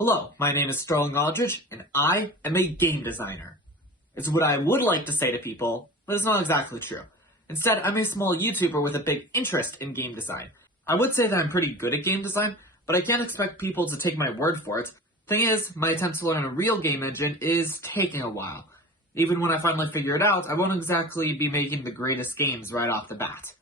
Hello, my name is Sterling Aldridge, and I am a game designer. It's what I would like to say to people, but it's not exactly true. Instead, I'm a small YouTuber with a big interest in game design. I would say that I'm pretty good at game design, but I can't expect people to take my word for it. Thing is, my attempt to learn a real game engine is taking a while. Even when I finally figure it out, I won't exactly be making the greatest games right off the bat.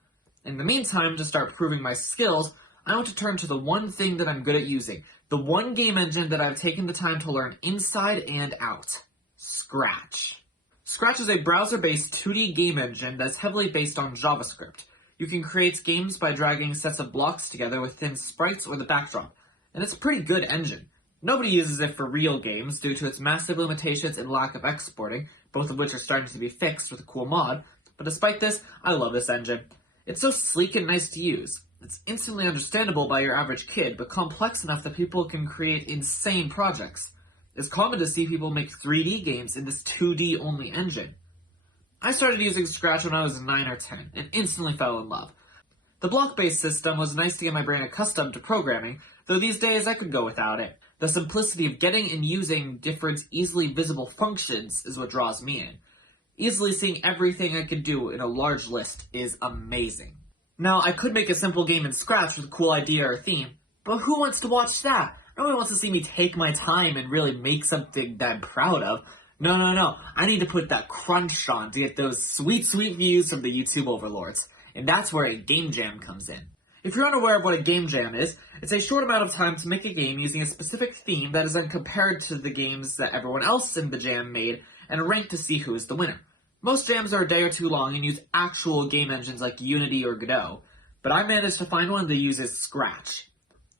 In the meantime, to start proving my skills, I want to turn to the one thing that I'm good at using, the one game engine that I've taken the time to learn inside and out. Scratch. Scratch is a browser-based 2D game engine that's heavily based on JavaScript. You can create games by dragging sets of blocks together within sprites or the backdrop, and it's a pretty good engine. Nobody uses it for real games due to its massive limitations and lack of exporting, both of which are starting to be fixed with a cool mod, but despite this, I love this engine. It's so sleek and nice to use. It's instantly understandable by your average kid, but complex enough that people can create insane projects. It's common to see people make 3D games in this 2D only engine. I started using Scratch when I was 9 or 10, and instantly fell in love. The block-based system was nice to get my brain accustomed to programming, though these days I could go without it. The simplicity of getting and using different, easily visible functions is what draws me in. Easily seeing everything I could do in a large list is amazing. Now, I could make a simple game in Scratch with a cool idea or theme, but who wants to watch that? Nobody wants to see me take my time and really make something that I'm proud of. No. I need to put that crunch on to get those sweet, sweet views from the YouTube overlords. And that's where a game jam comes in. If you're unaware of what a game jam is, it's a short amount of time to make a game using a specific theme that is then compared to the games that everyone else in the jam made and ranked to see who is the winner. Most jams are a day or two long and use actual game engines like Unity or Godot, but I managed to find one that uses Scratch.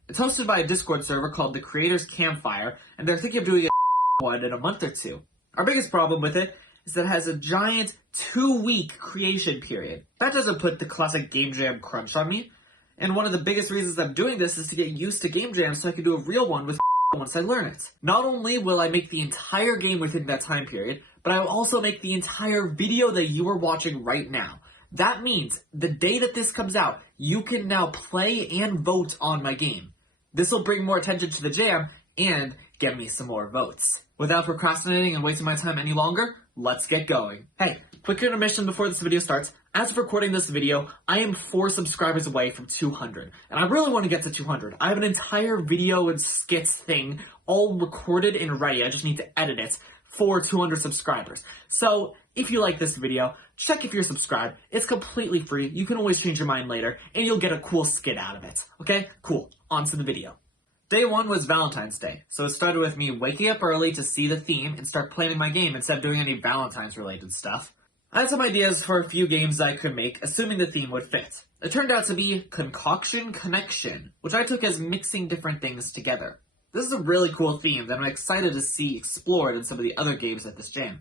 It's hosted by a Discord server called the Creators Campfire, and they're thinking of doing a one in a month or two. Our biggest problem with it is that it has a giant 2-week creation period. That doesn't put the classic game jam crunch on me, and one of the biggest reasons I'm doing this is to get used to game jams so I can do a real one with once I learn it. Not only will I make the entire game within that time period, but I will also make the entire video that you are watching right now. That means the day that this comes out, you can now play and vote on my game. This will bring more attention to the jam and get me some more votes. Without procrastinating and wasting my time any longer, let's get going. Hey, quick intermission before this video starts. As of recording this video, I am 4 subscribers away from 200, and I really want to get to 200. I have an entire video and skits thing all recorded and ready. I just need to edit it for 200 subscribers. So, if you like this video, check if you're subscribed. It's completely free. You can always change your mind later, and you'll get a cool skit out of it. Okay? Cool. On to the video. Day 1 was Valentine's Day, so it started with me waking up early to see the theme and start planning my game instead of doing any Valentine's-related stuff. I had some ideas for a few games I could make, assuming the theme would fit. It turned out to be Concoction Connection, which I took as mixing different things together. This is a really cool theme that I'm excited to see explored in some of the other games at this jam.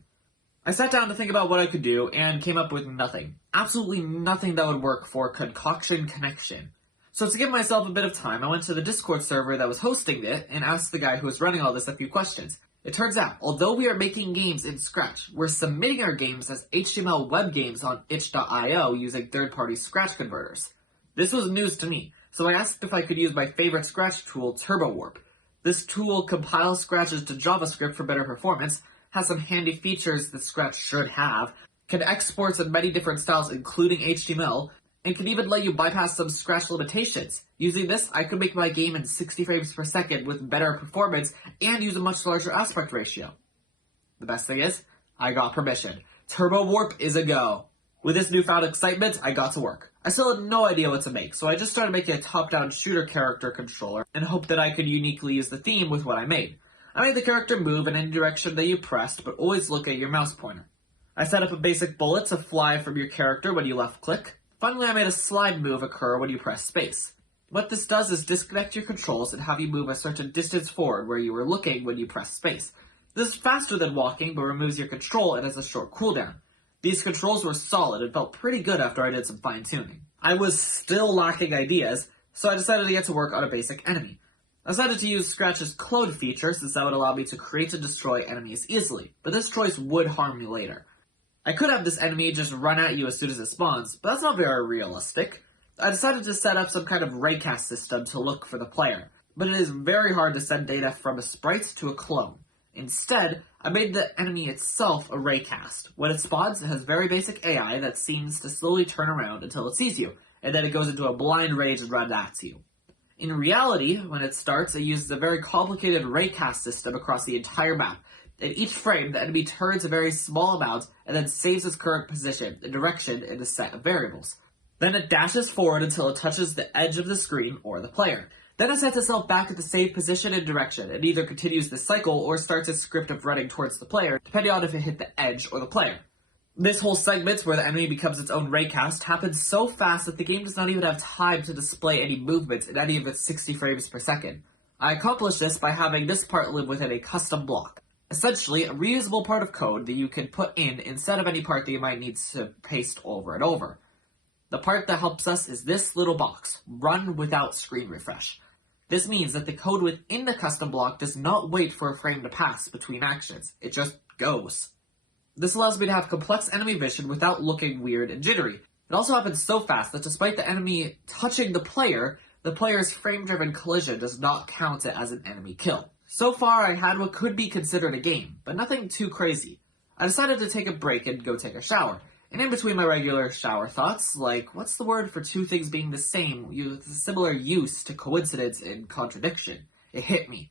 I sat down to think about what I could do and came up with nothing. Absolutely nothing that would work for Concoction Connection. So to give myself a bit of time, I went to the Discord server that was hosting it and asked the guy who was running all this a few questions. It turns out, although we are making games in Scratch, we're submitting our games as HTML web games on itch.io using third-party Scratch converters. This was news to me, so I asked if I could use my favorite Scratch tool, TurboWarp. This tool compiles Scratches to JavaScript for better performance, has some handy features that Scratch should have, can export in many different styles including HTML, and can even let you bypass some Scratch limitations. Using this, I could make my game in 60 frames per second with better performance and use a much larger aspect ratio. The best thing is, I got permission. TurboWarp is a go. With this newfound excitement, I got to work. I still had no idea what to make, so I just started making a top-down shooter character controller and hoped that I could uniquely use the theme with what I made. I made the character move in any direction that you pressed, but always look at your mouse pointer. I set up a basic bullet to fly from your character when you left-click. Finally, I made a slide move occur when you press space. What this does is disconnect your controls and have you move a certain distance forward where you were looking when you press space. This is faster than walking, but removes your control and has a short cooldown. These controls were solid and felt pretty good after I did some fine-tuning. I was still lacking ideas, so I decided to get to work on a basic enemy. I decided to use Scratch's clone feature since that would allow me to create and destroy enemies easily, but this choice would harm me later. I could have this enemy just run at you as soon as it spawns, but that's not very realistic. I decided to set up some kind of raycast system to look for the player. but it is very hard to send data from a sprite to a clone. Instead, I made the enemy itself a raycast. When it spawns, it has very basic AI that seems to slowly turn around until it sees you, and then it goes into a blind rage and runs at you. In reality, when it starts, it uses a very complicated raycast system across the entire map. In each frame, the enemy turns a very small amount and then saves its current position and direction in a set of variables. Then it dashes forward until it touches the edge of the screen or the player. Then it sets itself back at the same position and direction, and either continues the cycle or starts its script of running towards the player, depending on if it hit the edge or the player. This whole segment, where the enemy becomes its own raycast, happens so fast that the game does not even have time to display any movement in any of its 60 frames per second. I accomplished this by having this part live within a custom block. Essentially, a reusable part of code that you can put in instead of any part that you might need to paste over and over. The part that helps us is this little box, run without screen refresh. This means that the code within the custom block does not wait for a frame to pass between actions, it just goes. This allows me to have complex enemy vision without looking weird and jittery. It also happens so fast that despite the enemy touching the player's frame-driven collision does not count it as an enemy kill. So far, I had what could be considered a game, but nothing too crazy. I decided to take a break and go take a shower. And in between my regular shower thoughts, like, what's the word for two things being the same with a similar use to coincidence and contradiction? It hit me.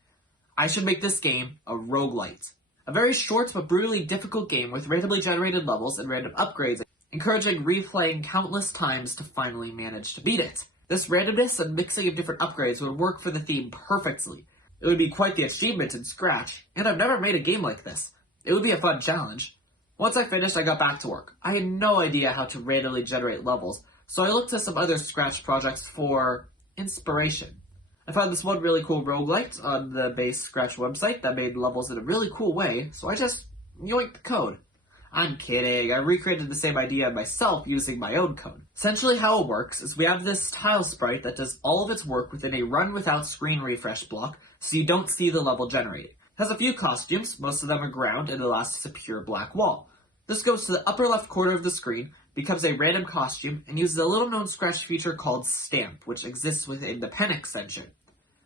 I should make this game a roguelite. A very short but brutally difficult game with randomly generated levels and random upgrades, encouraging replaying countless times to finally manage to beat it. This randomness and mixing of different upgrades would work for the theme perfectly. It would be quite the achievement in Scratch, and I've never made a game like this. It would be a fun challenge. Once I finished, I got back to work. I had no idea how to randomly generate levels, so I looked to some other Scratch projects for inspiration. I found this one really cool roguelite on the base Scratch website that made levels in a really cool way, so I just yoinked the code. I'm kidding, I recreated the same idea myself using my own code. Essentially how it works is we have this tile sprite that does all of its work within a run without screen refresh block, so you don't see the level generated. It has a few costumes, most of them are ground, and the last is a pure black wall. This goes to the upper left corner of the screen, becomes a random costume, and uses a little-known Scratch feature called Stamp, which exists within the pen extension.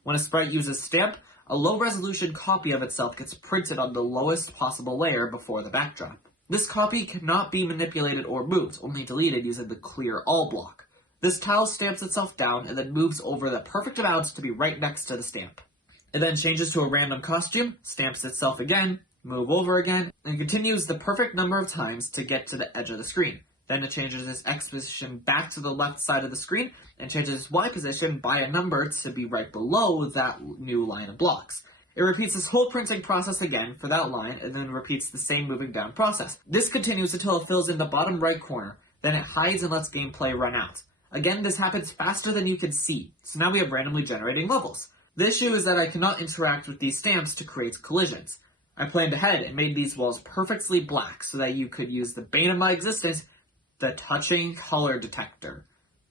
When a sprite uses Stamp, a low-resolution copy of itself gets printed on the lowest possible layer before the backdrop. This copy cannot be manipulated or moved, only deleted using the Clear All block. This tile stamps itself down and then moves over the perfect amount to be right next to the stamp. It then changes to a random costume, stamps itself again, move over again, and continues the perfect number of times to get to the edge of the screen. Then it changes its X position back to the left side of the screen, and changes its Y position by a number to be right below that new line of blocks. It repeats this whole printing process again for that line, and then repeats the same moving down process. This continues until it fills in the bottom right corner, then it hides and lets gameplay run out. Again, this happens faster than you can see, so now we have randomly generating levels. The issue is that I cannot interact with these stamps to create collisions. I planned ahead and made these walls perfectly black so that you could use the bane of my existence, the touching color detector.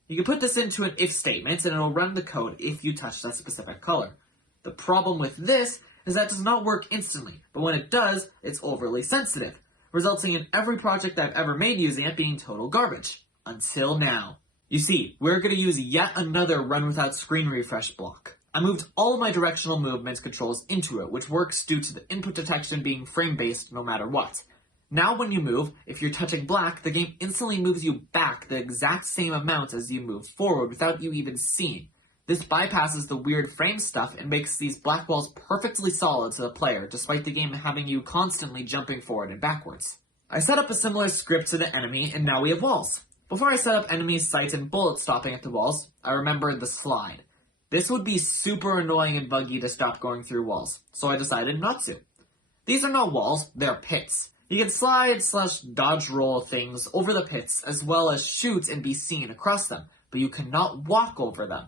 You can put this into an if statement and it'll run the code if you touch that specific color. The problem with this is that it does not work instantly, but when it does, it's overly sensitive, resulting in every project I've ever made using it being total garbage. Until now. You see, we're going to use yet another run without screen refresh block. I moved all of my directional movement controls into it, which works due to the input detection being frame-based no matter what. Now when you move, if you're touching black, the game instantly moves you back the exact same amount as you move forward without you even seeing. This bypasses the weird frame stuff and makes these black walls perfectly solid to the player, despite the game having you constantly jumping forward and backwards. I set up a similar script to the enemy, and now we have walls. Before I set up enemy sight and bullet stopping at the walls, I remembered the slide. This would be super annoying and buggy to stop going through walls, so I decided not to. These are not walls, they're pits. You can slide/dodge roll things over the pits, as well as shoot and be seen across them, but you cannot walk over them.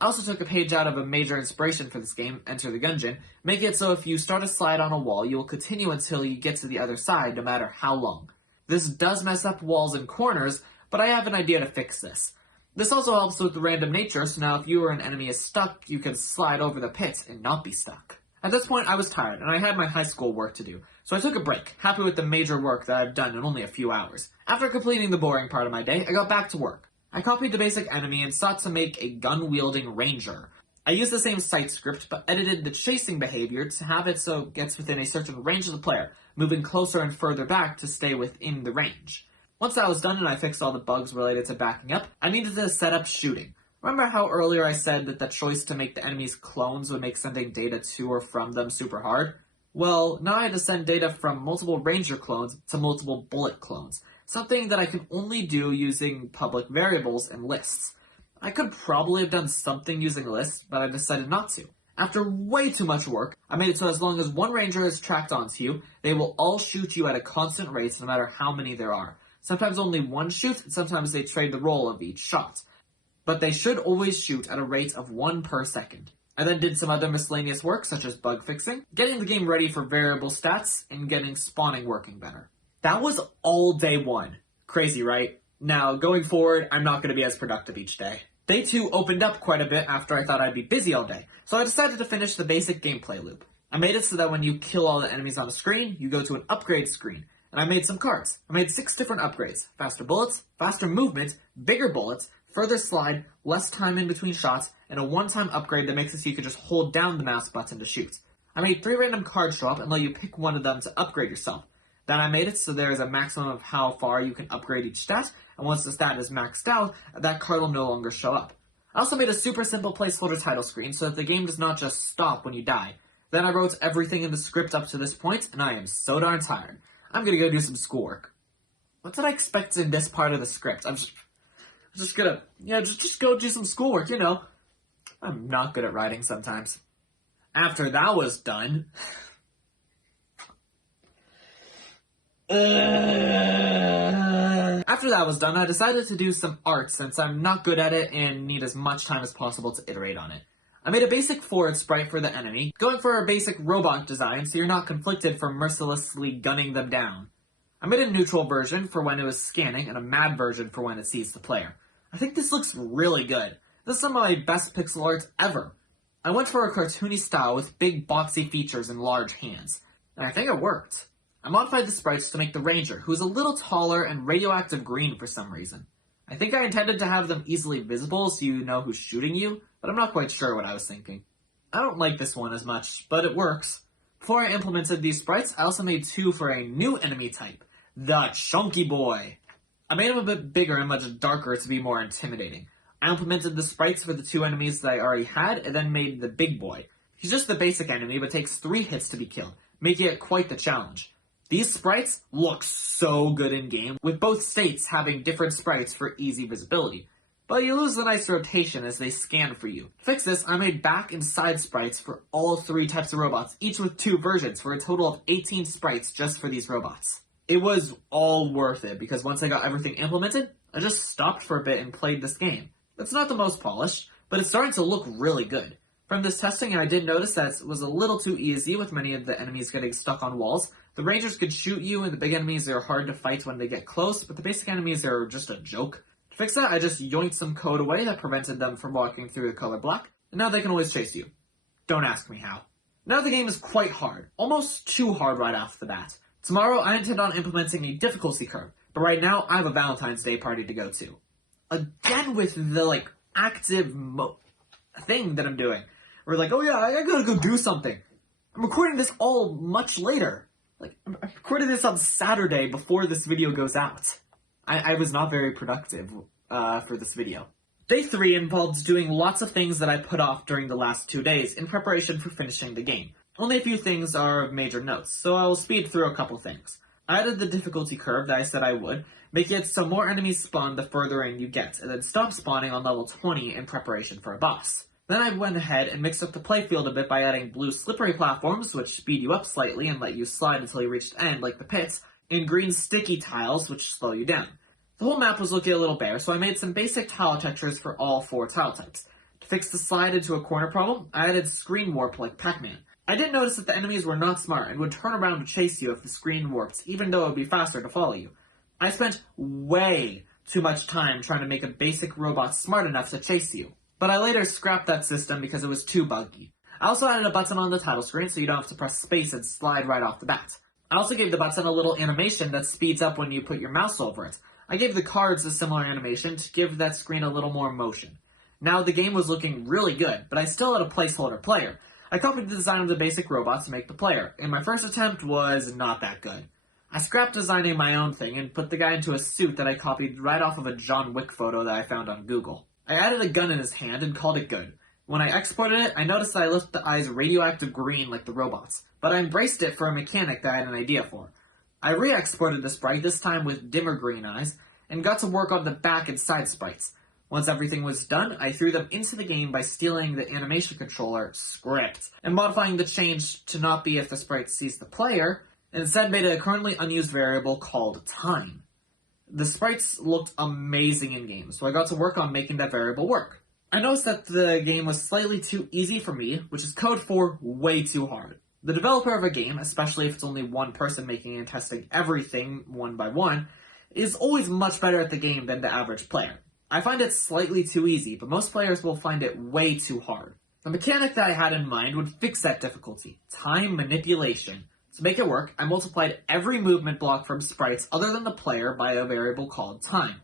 I also took a page out of a major inspiration for this game, Enter the Gungeon, making it so if you start a slide on a wall, you will continue until you get to the other side, no matter how long. This does mess up walls and corners, but I have an idea to fix this. This also helps with the random nature, so now if you or an enemy is stuck, you can slide over the pit and not be stuck. At this point, I was tired, and I had my high school work to do, so I took a break, happy with the major work that I've done in only a few hours. After completing the boring part of my day, I got back to work. I copied the basic enemy and sought to make a gun-wielding ranger. I used the same site script, but edited the chasing behavior to have it so it gets within a certain range of the player, moving closer and further back to stay within the range. Once that was done and I fixed all the bugs related to backing up, I needed to set up shooting. Remember how earlier I said that the choice to make the enemies clones would make sending data to or from them super hard? Well, now I had to send data from multiple ranger clones to multiple bullet clones, something that I can only do using public variables and lists. I could probably have done something using lists, but I decided not to. After way too much work, I made it so as long as one ranger is tracked onto you, they will all shoot you at a constant rate no matter how many there are. Sometimes only one shoot, and sometimes they trade the role of each shot. But they should always shoot at a rate of 1 per second. I then did some other miscellaneous work, such as bug fixing, getting the game ready for variable stats, and getting spawning working better. That was all day 1. Crazy, right? Now, going forward, I'm not going to be as productive each day. Day 2 opened up quite a bit after I thought I'd be busy all day, so I decided to finish the basic gameplay loop. I made it so that when you kill all the enemies on a screen, you go to an upgrade screen, and I made some cards. I made 6 different upgrades: faster bullets, faster movement, bigger bullets, further slide, less time in between shots, and a one-time upgrade that makes it so you can just hold down the mouse button to shoot. I made 3 random cards show up and let you pick one of them to upgrade yourself. Then I made it so there is a maximum of how far you can upgrade each stat, and once the stat is maxed out, that card will no longer show up. I also made a super simple placeholder title screen so that the game does not just stop when you die. Then I wrote everything in the script up to this point, and I am so darn tired. I'm gonna go do some schoolwork. What did I expect in this part of the script? I'm just gonna, just go do some schoolwork, you know. I'm not good at writing sometimes. After that was done... After that was done, I decided to do some art since I'm not good at it and need as much time as possible to iterate on it. I made a basic forward sprite for the enemy, going for a basic robot design so you're not conflicted for mercilessly gunning them down. I made a neutral version for when it was scanning and a mad version for when it sees the player. I think this looks really good. This is some of my best pixel art ever. I went for a cartoony style with big boxy features and large hands, and I think it worked. I modified the sprites to make the ranger, who is a little taller and radioactive green for some reason. I think I intended to have them easily visible so you know who's shooting you, but I'm not quite sure what I was thinking. I don't like this one as much, but it works. Before I implemented these sprites, I also made 2 for a new enemy type, the Chunky Boy. I made him a bit bigger and much darker to be more intimidating. I implemented the sprites for the 2 enemies that I already had, and then made the Big Boy. He's just the basic enemy, but takes 3 hits to be killed, making it quite the challenge. These sprites look so good in-game, with both states having different sprites for easy visibility. But you lose the nice rotation as they scan for you. To fix this, I made back and side sprites for all 3 types of robots, each with 2 versions, for a total of 18 sprites just for these robots. It was all worth it, because once I got everything implemented, I just stopped for a bit and played this game. It's not the most polished, but it's starting to look really good. From this testing, I did notice that it was a little too easy with many of the enemies getting stuck on walls. The rangers could shoot you, and the big enemies are hard to fight when they get close, but the basic enemies are just a joke. To fix that, I just yoinked some code away that prevented them from walking through the color block, and now they can always chase you. Don't ask me how. Now the game is quite hard, almost too hard right off the bat. Tomorrow, I intend on implementing a difficulty curve, but right now, I have a Valentine's Day party to go to. Again with the, active thing that I'm doing. We're like, oh yeah, I gotta go do something. I'm recording this all much later. I'm recording this on Saturday before this video goes out. I was not very productive for this video. Day 3 involved doing lots of things that I put off during the last 2 days in preparation for finishing the game. Only a few things are of major notes, so I will speed through a couple things. I added the difficulty curve that I said I would, making it so more enemies spawn the further in you get, and then stop spawning on level 20 in preparation for a boss. Then I went ahead and mixed up the playfield a bit by adding blue slippery platforms, which speed you up slightly and let you slide until you reach the end, like the pits, and green sticky tiles, which slow you down. The whole map was looking a little bare, so I made some basic tile textures for all 4 tile types. To fix the slide into a corner problem, I added screen warp like Pac-Man. I did notice that the enemies were not smart and would turn around to chase you if the screen warped, even though it would be faster to follow you. I spent way too much time trying to make a basic robot smart enough to chase you. But I later scrapped that system because it was too buggy. I also added a button on the title screen so you don't have to press space and slide right off the bat. I also gave the button a little animation that speeds up when you put your mouse over it. I gave the cards a similar animation to give that screen a little more motion. Now the game was looking really good, but I still had a placeholder player. I copied the design of the basic robots to make the player, and my first attempt was not that good. I scrapped designing my own thing and put the guy into a suit that I copied right off of a John Wick photo that I found on Google. I added a gun in his hand and called it good. When I exported it, I noticed that I left the eyes radioactive green like the robots, but I embraced it for a mechanic that I had an idea for. I re-exported the sprite, this time with dimmer green eyes, and got to work on the back and side sprites. Once everything was done, I threw them into the game by stealing the animation controller script and modifying the change to not be if the sprite sees the player, and instead made it a currently unused variable called time. The sprites looked amazing in game, so I got to work on making that variable work. I noticed that the game was slightly too easy for me, which is code for way too hard. The developer of a game, especially if it's only one person making and testing everything one by one, is always much better at the game than the average player. I find it slightly too easy, but most players will find it way too hard. The mechanic that I had in mind would fix that difficulty: time manipulation. To make it work, I multiplied every movement block from sprites other than the player by a variable called time.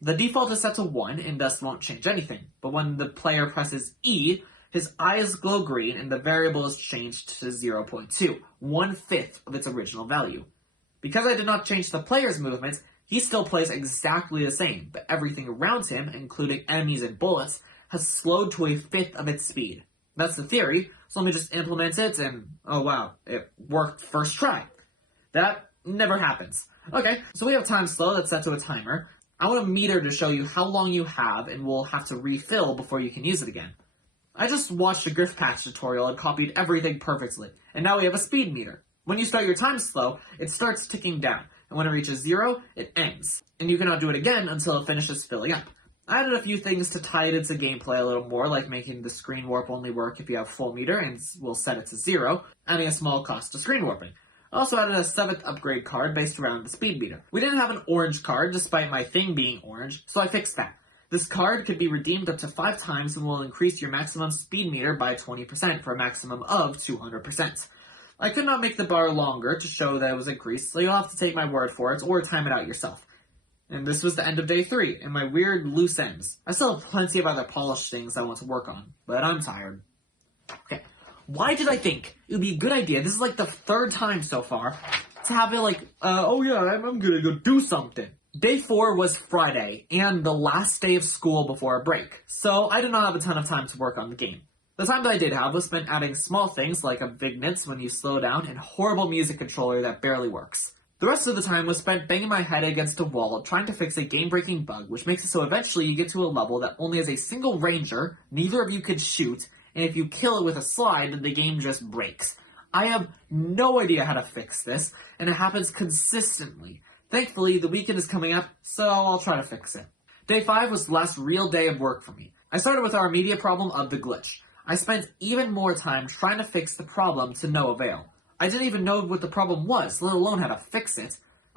The default is set to 1 and thus won't change anything, but when the player presses E, his eyes glow green and the variable is changed to 0.2, 1/5 of its original value. Because I did not change the player's movements, he still plays exactly the same, but everything around him, including enemies and bullets, has slowed to 1/5 of its speed. That's the theory, so let me just implement it, and oh wow, it worked first try. That never happens. Okay, so we have time slow that's set to a timer. I want a meter to show you how long you have, and we'll have to refill before you can use it again. I just watched a Griff patch tutorial and copied everything perfectly, and now we have a speed meter. When you start your time slow, it starts ticking down, and when it reaches 0, it ends, and you cannot do it again until it finishes filling up. I added a few things to tie it into gameplay a little more, like making the screen warp only work if you have full meter, and we'll set it to 0, adding a small cost to screen warping. I also added a 7th upgrade card based around the speed meter. We didn't have an orange card, despite my thing being orange, so I fixed that. This card could be redeemed up to 5 times and will increase your maximum speed meter by 20% for a maximum of 200%. I could not make the bar longer to show that it was increased, so you'll have to take my word for it or time it out yourself. And this was the end of day 3, and my weird loose ends. I still have plenty of other polished things I want to work on, but I'm tired. Okay, why did I think it would be a good idea, this is like the 3rd time so far, to have it like, oh yeah, I'm gonna go do something. Day 4 was Friday, and the last day of school before a break, so I did not have a ton of time to work on the game. The time that I did have was spent adding small things like a vignettes when you slow down and horrible music controller that barely works. The rest of the time was spent banging my head against a wall trying to fix a game-breaking bug, which makes it so eventually you get to a level that only has a single ranger, neither of you could shoot, and if you kill it with a slide, the game just breaks. I have no idea how to fix this, and it happens consistently. Thankfully, the weekend is coming up, so I'll try to fix it. Day 5 was the last real day of work for me. I started with our immediate problem of the glitch. I spent even more time trying to fix the problem to no avail. I didn't even know what the problem was, let alone how to fix it.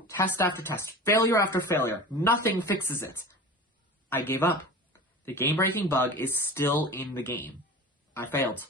Test after test, failure after failure, nothing fixes it. I gave up. The game-breaking bug is still in the game. I failed.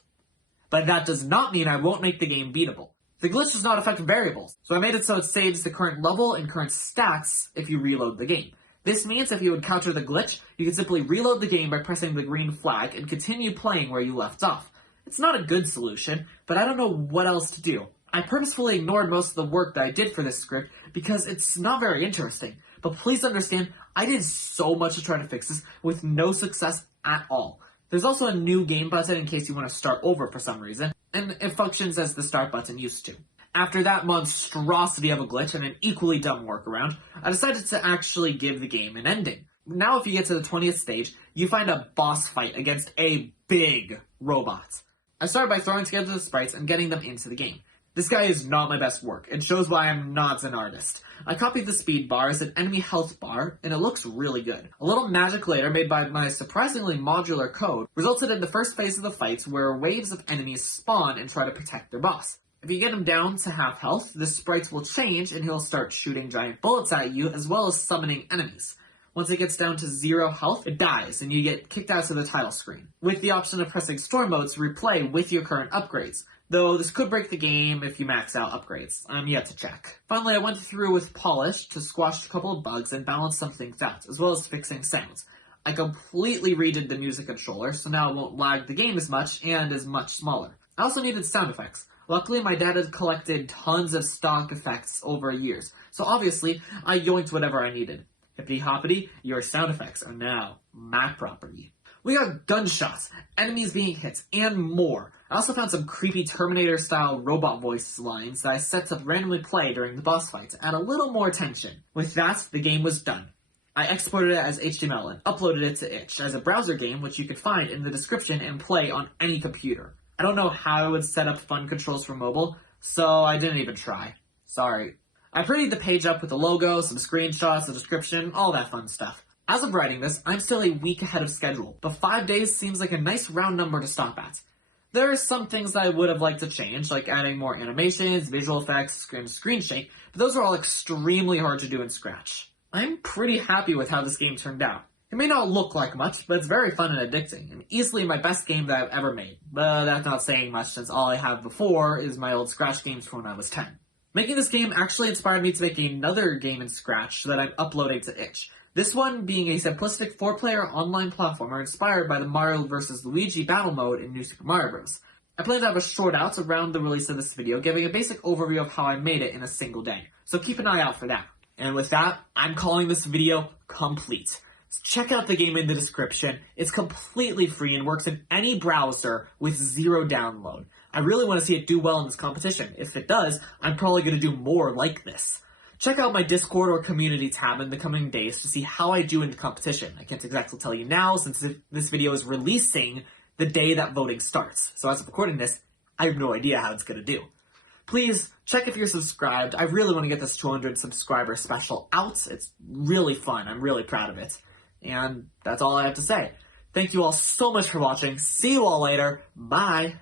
But that does not mean I won't make the game beatable. The glitch does not affect variables, so I made it so it saves the current level and current stats if you reload the game. This means if you encounter the glitch, you can simply reload the game by pressing the green flag and continue playing where you left off. It's not a good solution, but I don't know what else to do. I purposefully ignored most of the work that I did for this script because it's not very interesting, but please understand, I did so much to try to fix this with no success at all. There's also a new game button in case you want to start over for some reason, and it functions as the start button used to. After that monstrosity of a glitch and an equally dumb workaround, I decided to actually give the game an ending. Now if you get to the 20th stage, you find a boss fight against a big robot. I started by throwing together the sprites and getting them into the game. This guy is not my best work. It shows why I'm not an artist. I copied the speed bar as an enemy health bar, and it looks really good. A little magic layer made by my surprisingly modular code resulted in the first phase of the fights where waves of enemies spawn and try to protect their boss. If you get him down to half health, the sprites will change and he'll start shooting giant bullets at you as well as summoning enemies. Once it gets down to 0 health, it dies and you get kicked out to the title screen, with the option of pressing storm mode to replay with your current upgrades. Though this could break the game if you max out upgrades. I'm yet to check. Finally, I went through with polish to squash a couple of bugs and balance some things out, as well as fixing sounds. I completely redid the music controller, so now it won't lag the game as much and is much smaller. I also needed sound effects. Luckily, my dad had collected tons of stock effects over years, so obviously, I yoinked whatever I needed. Hippity hoppity, your sound effects are now my property. We got gunshots, enemies being hit, and more. I also found some creepy Terminator-style robot voice lines that I set to randomly play during the boss fight to add a little more tension. With that, the game was done. I exported it as HTML and uploaded it to itch as a browser game, which you can find in the description and play on any computer. I don't know how I would set up fun controls for mobile, so I didn't even try. Sorry. I prettied the page up with the logo, some screenshots, a description, all that fun stuff. As of writing this, I'm still a week ahead of schedule, but 5 days seems like a nice round number to stop at. There are some things I would have liked to change, like adding more animations, visual effects, and screen shake, but those are all extremely hard to do in Scratch. I'm pretty happy with how this game turned out. It may not look like much, but it's very fun and addicting, and easily my best game that I've ever made. But that's not saying much since all I have before is my old Scratch games from when I was 10. Making this game actually inspired me to make another game in Scratch that I'm uploading to itch. This one being a simplistic 4-player online platformer inspired by the Mario vs. Luigi battle mode in New Super Mario Bros. I plan to have a short out around the release of this video, giving a basic overview of how I made it in a single day. So keep an eye out for that. And with that, I'm calling this video complete. So check out the game in the description. It's completely free and works in any browser with zero download. I really want to see it do well in this competition. If it does, I'm probably going to do more like this. Check out my Discord or community tab in the coming days to see how I do in the competition. I can't exactly tell you now since this video is releasing the day that voting starts. So as of recording this, I have no idea how it's going to do. Please check if you're subscribed. I really want to get this 200 subscriber special out. It's really fun. I'm really proud of it. And that's all I have to say. Thank you all so much for watching. See you all later. Bye.